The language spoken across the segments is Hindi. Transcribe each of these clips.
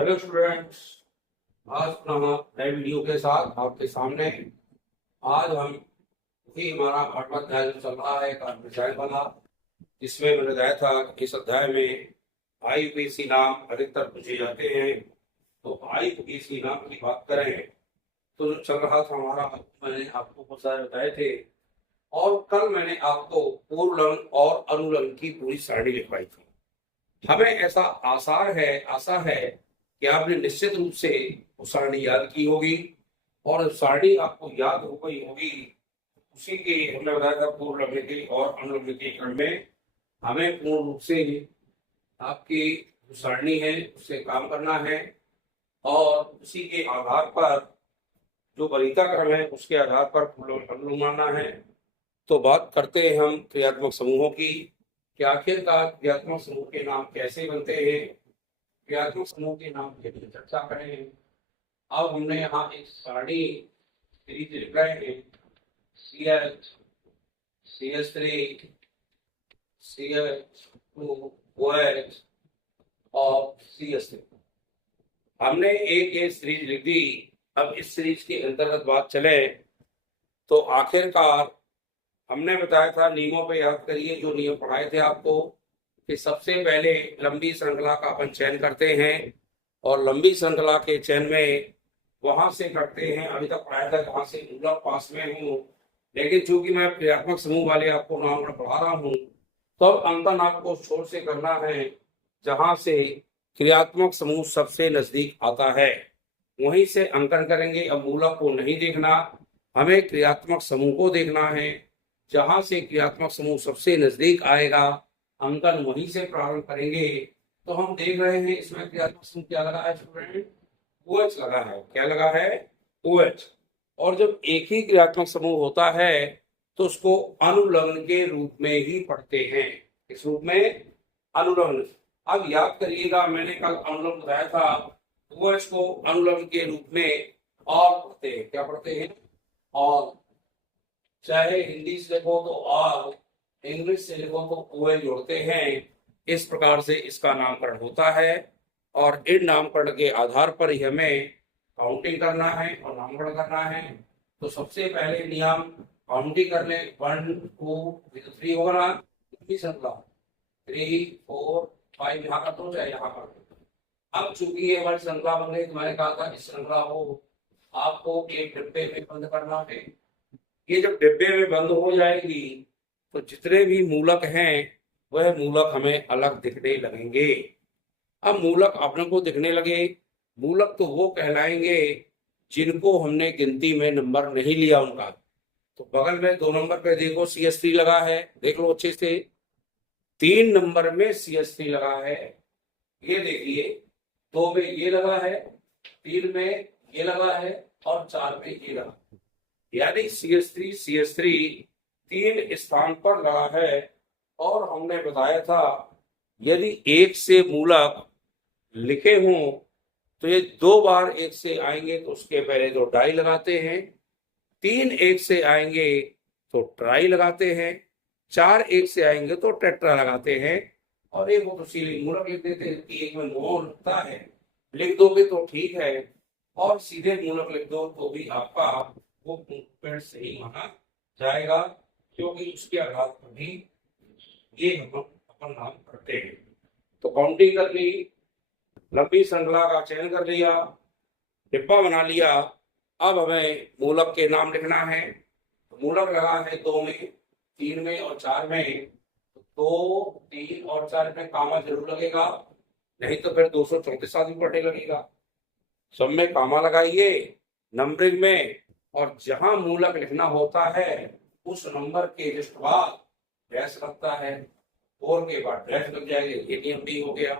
Hello students. आज पुनः नए वीडियो के साथ आपके सामने। आज हम भी हमारा आठवां अध्याय जो चल रहा है कार्बोहाइड्रेट वाला, जिसमें मैंने बताया था कि इस अध्याय में आईयूपीएसी नाम अधिकतर पूछे जाते हैं। तो आईयूपीएसी नाम की बात करें तो जो चल रहा था हमारा, मैंने आपको बहुत सारे बताए थे। और कल मैंने आपको पूर्वलंग और अनुलंग की पूरी सारणी लिखवाई थी। हमें ऐसा आशा है कि आपने निश्चित रूप से वो सारणी याद की होगी। और सारणी आपको याद हो गई होगी, उसी के हमने बताया था पूर्व लंघित और अनुलंघित के क्रम में हमें पूर्ण रूप से आपकी जो सारणी है उससे काम करना है। और उसी के आधार पर जो वरीयता क्रम है उसके आधार पर अनुलोम मानना है। तो बात करते हैं हम क्रियात्मक समूहों की कि आखिरकार क्रियात्मक समूह के नाम कैसे बनते हैं। क्रियात्मक समूह के नाम की चर्चा करें। अब हमने यहाँ एक सारणी सीरीज लिख रहे हैं, CH, CH3, CH2, OH और CH3। हमने एक सीरीज लिख दी। अब इस सीरीज के अंतर्गत बात चले तो आखिरकार हमने बताया था, नियमों पे याद करिए जो नियम पढ़ाए थे आपको, कि सबसे पहले लंबी श्रृंखला का अपन चयन करते हैं और लंबी श्रृंखला के चयन में वहां से करते हैं। अभी तक पढ़ाया था कहां से, मूलक पास में हूँ, लेकिन चूंकि मैं क्रियात्मक समूह वाले आपको नाम पढ़ा रहा हूँ तो अब अंकन आपको छोर से करना है। जहां से क्रियात्मक समूह सबसे नजदीक आता है वहीं से अंकन करेंगे। अब मूलक को नहीं देखना, हमें क्रियात्मक समूह को देखना है। जहां से क्रियात्मक समूह सबसे नजदीक आएगा अंकन वहीं से प्रारंभ करेंगे। तो हम देख रहे हैं इसमें क्रियात्मक समूह क्या लगा है स्टूडेंट, OH लगा है। क्या लगा है, OH। और जब एक ही क्रियात्मक समूह होता है तो उसको अनुलग्न के रूप में ही पढ़ते हैं। इस रूप में अनुलग्न। अब याद करिएगा, मैंने कल अनुलग्न बताया था, OH को अनुलग्न के रूप में और पढ़ते हैं। क्या पढ़ते हैं, और। चाहे हिंदी से लिखो तो और, इंग्लिश से लिखो तो OH जोड़ते हैं। इस प्रकार से इसका नामकरण होता है और इन नामकरण के आधार पर ही हमें काउंटिंग करना है और नामकरण करना है। तो सबसे पहले नियम काउंटिंग कर ले, 1 2 3 होगा ना, श्रृंखला 3 4 5 यहाँ कर दो चाहे यहाँ कर दो। अब चूंकि ये हमारी श्रृंखला बन गई तो मैंने कहा था इस श्रृंखला को आपको एक डिब्बे में बंद करना है। ये जब डिब्बे में बंद हो जाएगी तो जितने भी मूलक हैं वह मूलक हमें अलग दिखने लगेंगे। अब मूलक अपने को दिखने लगे, मूलक तो वो कहलाएंगे जिनको हमने गिनती में नंबर नहीं लिया उनका। तो बगल में 2 नंबर पे देखो CH3 लगा है, देख लो अच्छे से। 3 नंबर में CH3 लगा है, ये देखिए। 2 में ये लगा है, 3 में ये लगा है और 4 में ये लगा। यानी CH3 3 स्थान पर लगा है। और हमने बताया था यदि एक से मूलक लिखे हों तो ये 2 बार एक से आएंगे तो उसके पहले तो डाई लगाते हैं, 3 एक से आएंगे तो ट्राई लगाते हैं, 4 एक से आएंगे तो टेट्रा लगाते हैं। और एक वो तो सीधे मूलक लिख देते हैं कि एक में मोह लगता है, लिख दोगे तो ठीक है, और सीधे मूलक लिख दो तो भी आपका वो पेड़ सही माना जाएगा, क्योंकि उसके आधार पर भी ये हम अपन नाम करते हैं। तो काउंटिंग कर ली, लंबी श्रृंखला का चयन कर लिया, डिब्बा बना लिया। अब हमें मूलक के नाम लिखना है। तो मूलक लगा है 2 में, 3 में और 4 में। तो 2 3 और 4 में कामा जरूर लगेगा, नहीं तो फिर 234 आदमी पढ़ने लगेगा। सब में कामा लगाइए नंबरिंग में, और जहां मूलक लिखना होता है उस नंबर के जस्ट बाद डैश लगता है, 4 के बाद डैश लग जाएगा। ये नियम भी हो गया।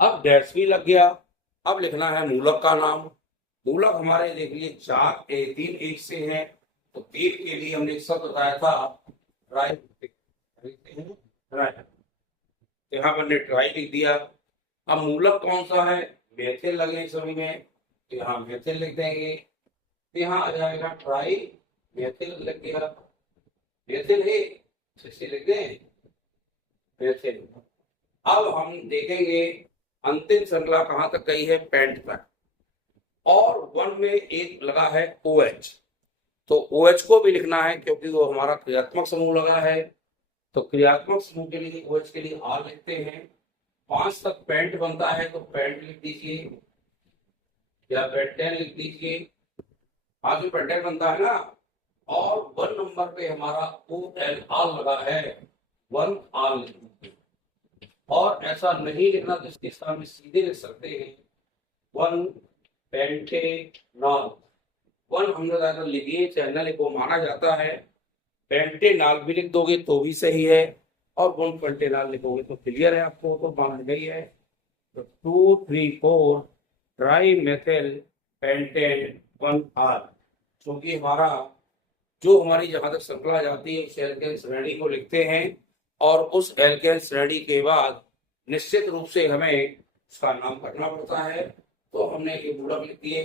अब डैश भी लग गया, अब लिखना है मूलक का नाम। मूलक हमारे देख लिए 3 एक से हैं, तो 3 के लिए हमने एक शब्द बताया था ट्राई। यहाँ मैंने ट्राई लिख दिया। अब मूलक कौन सा है, मेथिल लगे सभी में, तो यहाँ मेथिल लिख देंगे। यहाँ आ जाएगा ट्राई मेथिल लिख दिया, मेथिल है 60 लिख दें मेथिल। अब हम देखेंगे अंतिम श्रृंखला कहां तक गई है, पेंट तक। और वन में एक लगा है OH, तो OH को भी लिखना है क्योंकि वो हमारा क्रियात्मक समूह लगा है। तो क्रियात्मक समूह के लिए OH के लिए R लिखते हैं। 5 तक पेंट बनता है तो पेंट लिख दीजिए या पेंटेन लिख दीजिए, 5 में पेंटेन बनता है ना। और 1 नंबर पे हमारा OLR लगा है, 1R लिख दीजिए। और ऐसा नहीं लिखना तो इसके स्थान में सीधे लिख सकते हैं 1 पेंटेनॉल। 1 हमने ज्यादा लिखिए, चैनल को माना जाता है। पेंटेनॉल भी लिख दोगे तो भी सही है, और 1 पेंटेनॉल लिखोगे तो क्लियर है, आपको तो मान गई है। तो 2, 3, 4 ट्राई मेथिल पेंटेन 1R, क्योंकि हमारी जहां तक श्रृंखला जाती है उस एल्केन श्रेणी को लिखते हैं, और उस एल्केन श्रेणी के बाद निश्चित रूप से हमें उसका नाम करना पड़ता है। तो हमने ये मूलक लिख दिए।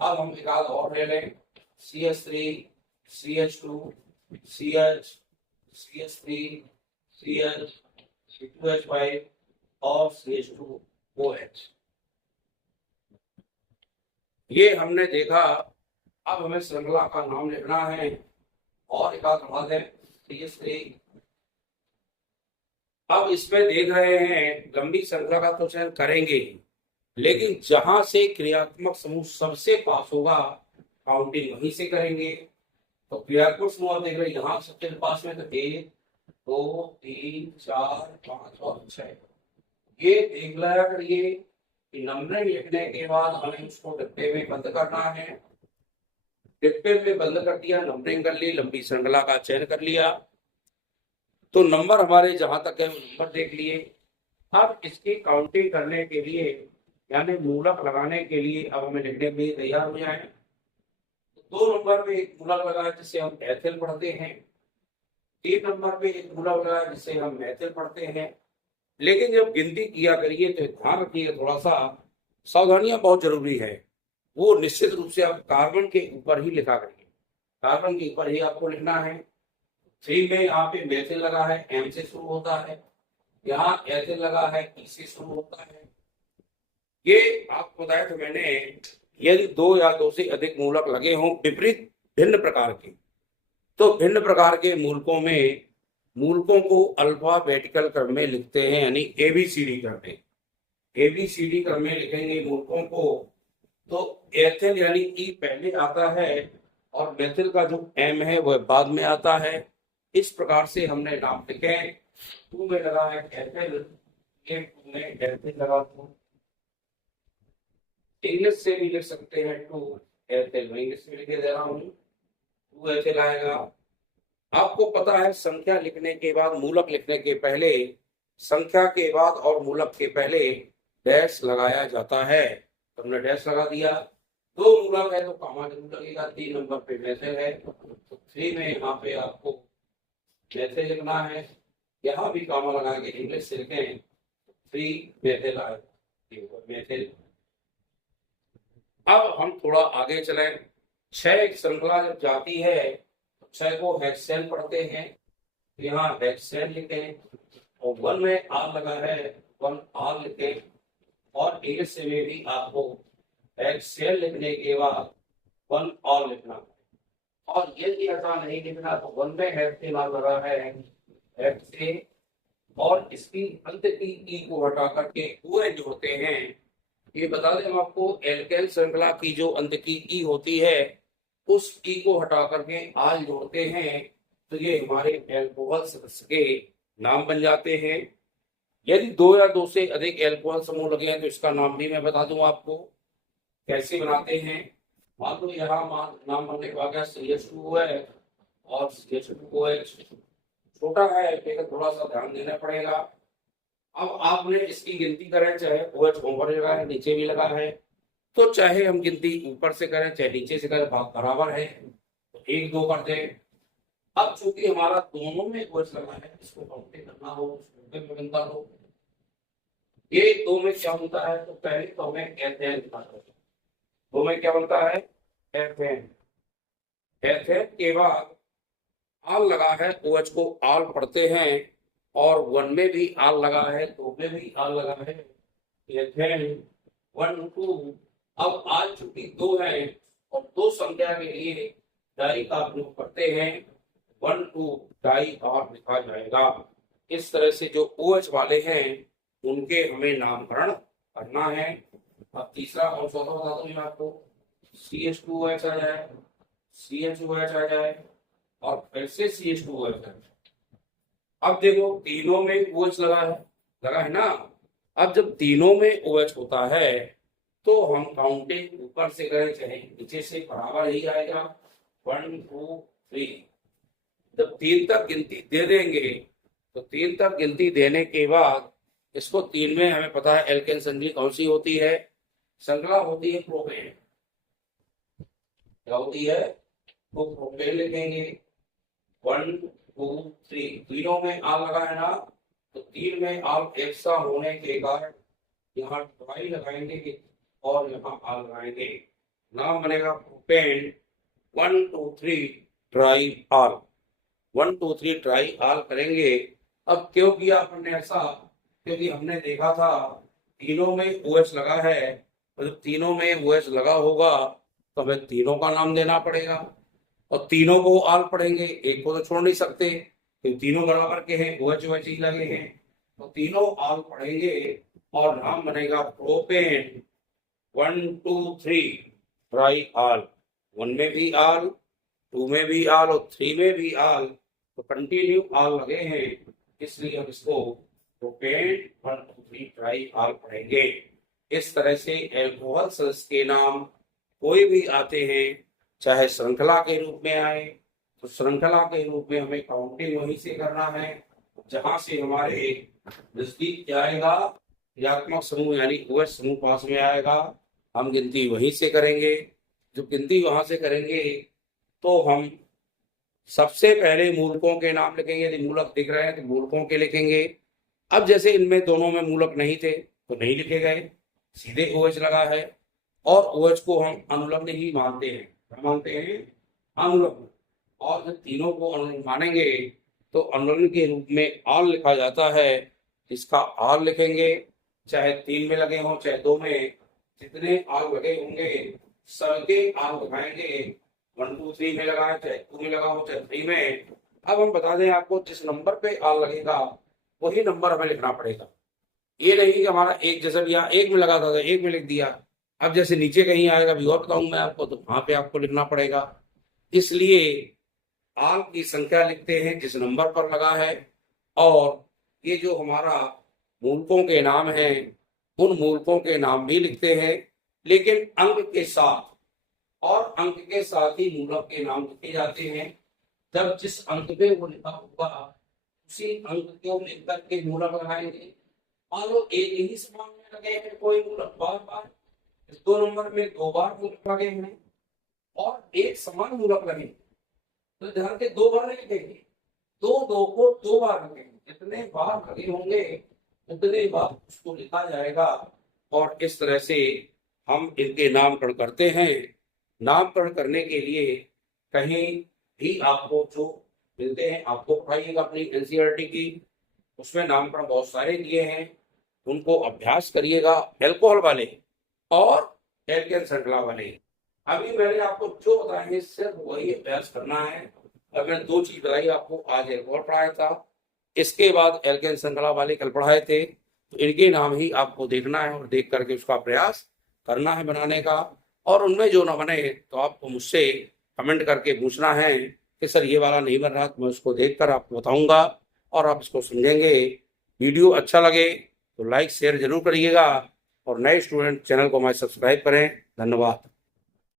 अब हम एक आध और ले लें, CH3, CH2, CH, CH3, CH, C2H5 और CH2OH। ये हमने देखा। अब हमें श्रृंखला का नाम लिखना है, और एक आध बात है CH3। अब इसमें देख रहे हैं लंबी श्रृंखला का तो चयन करेंगे, लेकिन जहां से क्रियात्मक समूह सबसे पास होगा काउंटिंग वहीं से करेंगे। तो क्रियात्मक समूह देख रहे हैं यहाँ सबसे पास में, तो 1, 2, 3, 4, 5 और 6। ये देख लिया करिए कि नंबरिंग लिखने के बाद हमें उसको डिब्बे में बंद करना है। डिब्बे में बंद कर दिया, नंबरिंग कर ली, लंबी श्रृंखला का चयन कर लिया, तो नंबर हमारे जहां तक है वो नंबर देख लिए। अब इसकी काउंटिंग करने के लिए यानी मूलक लगाने के लिए अब हमें लिखने के लिए तैयार हो जाए। तो 2 नंबर पे एक मूलक लगा है जिसे हम एथिल पढ़ते हैं, 3 नंबर पे एक मूलक लगा है जिसे हम मेथिल पढ़ते हैं। लेकिन जब गिनती किया करिए तो ध्यान रखिए, थोड़ा सा सावधानियां बहुत जरूरी है। वो निश्चित रूप से आप कार्बन के ऊपर ही लिखा करिए, कार्बन के ऊपर ही आपको लिखना है। 3 में यहाँ पे मेथिल लगा है, M से शुरू होता है, यहाँ एथिल लगा है, E से शुरू होता है। ये आपको बताया था मैंने, यदि 2 या 2 से अधिक मूलक लगे हों विपरीत भिन्न प्रकार के, तो भिन्न प्रकार के मूलकों को अल्फाबेटिकल क्रम में लिखते हैं, यानी ABCD क्रम में। ABCD क्रम में लिखेंगे मूलकों को, तो एथिल यानी E पहले आता है और मेथिल का जो M है वह बाद में आता है। इस प्रकार से हमने नाम लिखे। 2 में लगा है एथिल, 2 में एथिल लगा दो। इंग्लिश से भी लिख सकते हैं 2 एथिल, मैं इंग्लिश में लिख दे रहा हूँ, 2 एथिल आएगा। आपको पता है संख्या लिखने के बाद, मूलक लिखने के पहले, संख्या के बाद और मूलक के पहले डैश लगाया जाता है। तो हमने डैश लगा दिया। 2 मूलक है तो कॉमा जरूर लगेगा। 3 नंबर पे मेथिल है तो 3 में यहाँ पे आपको मेथिल लिखना है, यहाँ भी कॉमा लगा के इंग्लिश से लिखें 3 मेथिल आएगा, मेथिल। अब हम थोड़ा आगे चले। 6 श्रृंखला जब जाती है तो 6 को हेक्सेन पढ़ते हैं, तो यहाँ हेक्सेन लिखें, और 1 में R लगा है, 1R लिखें। और इंग्लिश से में भी आपको हेक्सेन लिखने के बाद 1R लिखना। और यदि ऐसा नहीं लिखना तो 1 में हेक्सेन लगा है, हेक्सेन, और इसकी अंत की ई को हटा करके OH जोड़ते हैं। ये बता दें हम आपको, एल्केन श्रृंखला की जो अंत की ई होती है उस ई को हटा करके आल जोड़ते हैं, तो ये हमारे एल्कोहल सदस्य के नाम बन जाते हैं। यदि 2 या 2 से अधिक एल्कोहल समूह लगे हैं तो इसका नाम भी मैं बता दूं आपको कैसे बनाते हैं। मान लो यहाँ नाम बनने के बाद CH2 है और CH2OH, छोटा है लेकिन थोड़ा सा ध्यान देना पड़ेगा। अब आपने इसकी गिनती करें, चाहे OH ऊपर लगा है नीचे भी लगा है, तो चाहे हम गिनती ऊपर से करें चाहे नीचे से करें, भाग बराबर है तो 1, 2 कर दें। अब चूंकि हमारा दोनों में OH लगा है, इसको काउंटिंग करना हो में बनता हो, ये 2 में क्या बनता है, तो पहले तो हमें एथेन लिखना है। 2 में क्या बनता है, एथेन। एथेन के बाद आल लगा है, OH को आल पढ़ते हैं, और 1 में भी आल लगा है, 2 में भी आल लगा है, एथेन 1 2। अब आज चूंकि 2 है और 2 संख्या के लिए डाई का प्रयोग करते हैं, 1 2 डाई और लिखा जाएगा। इस तरह से जो OH वाले हैं उनके हमें नामकरण करना है। अब तीसरा और चौथा बता दूं मैं आपको, CH2OH आ जाए, CHOH आ जाए और फिर से CH2OH आ जाए। अब देखो तीनों में OH लगा है ना। अब जब तीनों में OH होता है तो हम काउंटिंग ऊपर से करें चाहे नीचे से बराबर ही आएगा, 1 2 3। जब 3 तक गिनती दे देंगे तो 3 तक गिनती देने के बाद इसको 3 में हमें पता है एल्केन संधि कौन सी होती है, श्रृंखला होती है प्रोपेन। क्या होती है? तो प्रोपेन लिखेंगे 1 2 3। तीनों में आल लगा है ना, तो 3 में आल एक सा होने के कारण यहाँ ट्राई लगाएंगे और यहाँ आल लगाएंगे, नाम बनेगा प्रोपेन 1 2 3 ट्राई आल। 1 2 3 ट्राई आल करेंगे। अब क्यों किया हमने ऐसा? क्योंकि हमने देखा था तीनों में OH लगा है, मतलब तीनों में OH लगा होगा तो हमें तीनों का नाम देना पड़ेगा और तीनों को आल पढ़ेंगे, एक को तो छोड़ नहीं सकते क्योंकि तीनों बराबर के हैं, OH ही लगे हैं, तो तीनों आल पढ़ेंगे और नाम बनेगा प्रोपेन 1 2 3 ट्राई आल। 1 में भी आल, 2 में भी आल और 3 में भी आल, तो कंटिन्यू आल लगे हैं, इसलिए हम इसको प्रोपेन 1 2 3 ट्राई आल पढ़ेंगे। इस तरह से एल्कोहल्स के नाम कोई भी आते हैं, चाहे श्रृंखला के रूप में आए तो श्रृंखला के रूप में हमें काउंटिंग वहीं से करना है जहां से हमारे नजदीक क्या आएगा, क्रियात्मक समूह यानी OH समूह पास में आएगा, हम गिनती वहीं से करेंगे। जो गिनती वहां से करेंगे तो हम सबसे पहले मूलकों के नाम लिखेंगे, यदि मूलक दिख रहे हैं तो मूलकों के लिखेंगे। अब जैसे इनमें दोनों में मूलक नहीं थे तो नहीं लिखे गए, सीधे OH लगा है और OH को हम अनुलग्न ही मानते हैं। क्या मानते हैं? अनुलग्न। और जब तीनों को अनुलग्न मानेंगे तो अनुलग्न के रूप में आल लिखा जाता है, इसका आल लिखेंगे, चाहे 3 में लगे हों चाहे 2 में, जितने आल लगे होंगे सबके आल लगाएंगे। 1 2 3 में लगा है चाहे 2 में लगा हो चाहे 3 में। अब हम बता दें आपको, जिस नंबर पे आल लगेगा वही नंबर हमें लिखना पड़ेगा। ये नहीं कि हमारा एक जैसा भी यहाँ 1 में लगा था तो 1 में लिख दिया, अब जैसे नीचे कहीं आएगा भी और बताऊं मैं आपको तो वहां पे आपको लिखना पड़ेगा। इसलिए आल की संख्या लिखते हैं जिस नंबर पर लगा है, और ये जो हमारा मूलकों के नाम हैं उन मूलकों के नाम भी लिखते हैं, लेकिन अंक के साथ, और अंक के साथ ही मूलक के नाम लिखे जाते हैं। जब जिस अंक पे वो लिखा होगा उसी अंक को लिख करके मूलक लगाएंगे। मान लो एक ही समान में लगे हैं कोई मूलक बार बार, 2 नंबर में 2 बार मूलक लगे हैं और एक समान मूलक लगे तो ध्यान के 2 बार नहीं लिखेंगे, 2 2 को 2 बार लिखेंगे, जितने बार लगे होंगे उतने बार उसको लिखा जाएगा। और इस तरह से हम इनके नामकरण करते हैं। नामकरण करने के लिए कहीं भी आपको जो मिलते हैं आपको पढ़ाइएगा अपनी NCERT की, उसमें नामकरण बहुत सारे दिए हैं, उनको अभ्यास करिएगा, एल्कोहल वाले और एल्केन श्रृंखला वाले। अभी मैंने आपको जो बताया है सिर्फ वही अभ्यास करना है। अब मैंने 2 चीज बताई आपको, आज एल्कोहल पढ़ाया था, इसके बाद एल्केन श्रृंखला वाले कल पढ़ाए थे, तो इनके नाम ही आपको देखना है और देख करके उसका प्रयास करना है बनाने का। और उनमें जो ना बने तो आपको मुझसे कमेंट करके पूछना है कि सर ये वाला नहीं बन रहा, तो मैं उसको देखकर आपको बताऊंगा और आप इसको समझेंगे। वीडियो अच्छा लगे तो लाइक शेयर जरूर करिएगा और नए स्टूडेंट चैनल को हमारे सब्सक्राइब करें। धन्यवाद।